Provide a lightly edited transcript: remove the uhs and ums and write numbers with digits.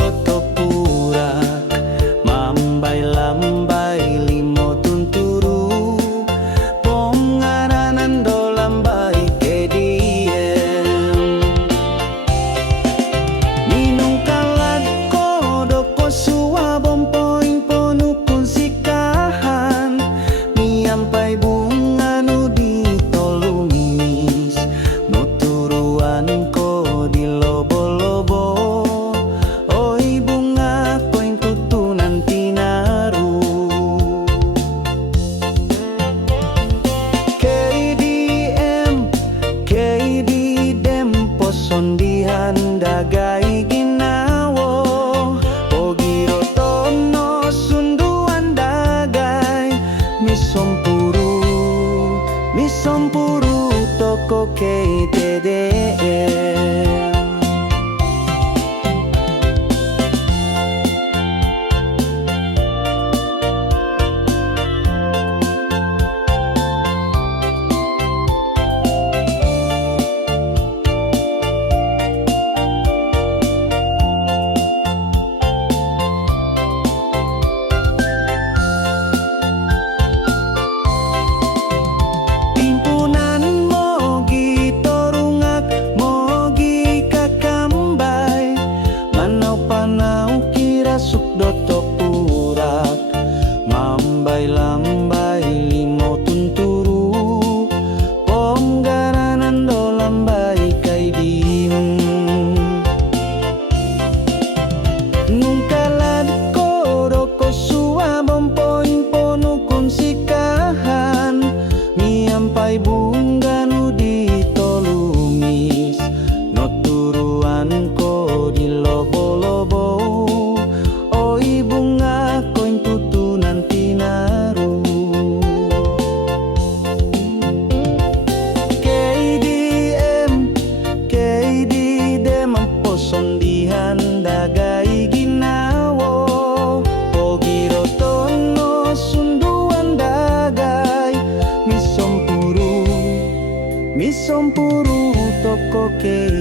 doto purak mambai lambai limo tunturu pongaranan do lambai kediem minung kalad ko doko suwa bompoing ponupun sikahan miampai bunga nu ditolumis nuturuan ko di lobo-lobo oi bunga ko yang tutunan tinaru KDM poson dihandagai ginawo ogiro tono sunduan dagai misompuru toko KTDM Timpunan mogi torungak mogi kakambai manau-panau kira sukdoto purak mambai lambai limo tunturu ponggaranan do lambai kaidim nungkalad ko doko suwa bompoing ponukun sikahan miampai bunga nu ditolumis nuturuan ko di lobo-lobo oi bunga ko yang tutunan tinaru KDM poson dihandagai ginawo pogiro tono sunduan dagai misompuru toko KDM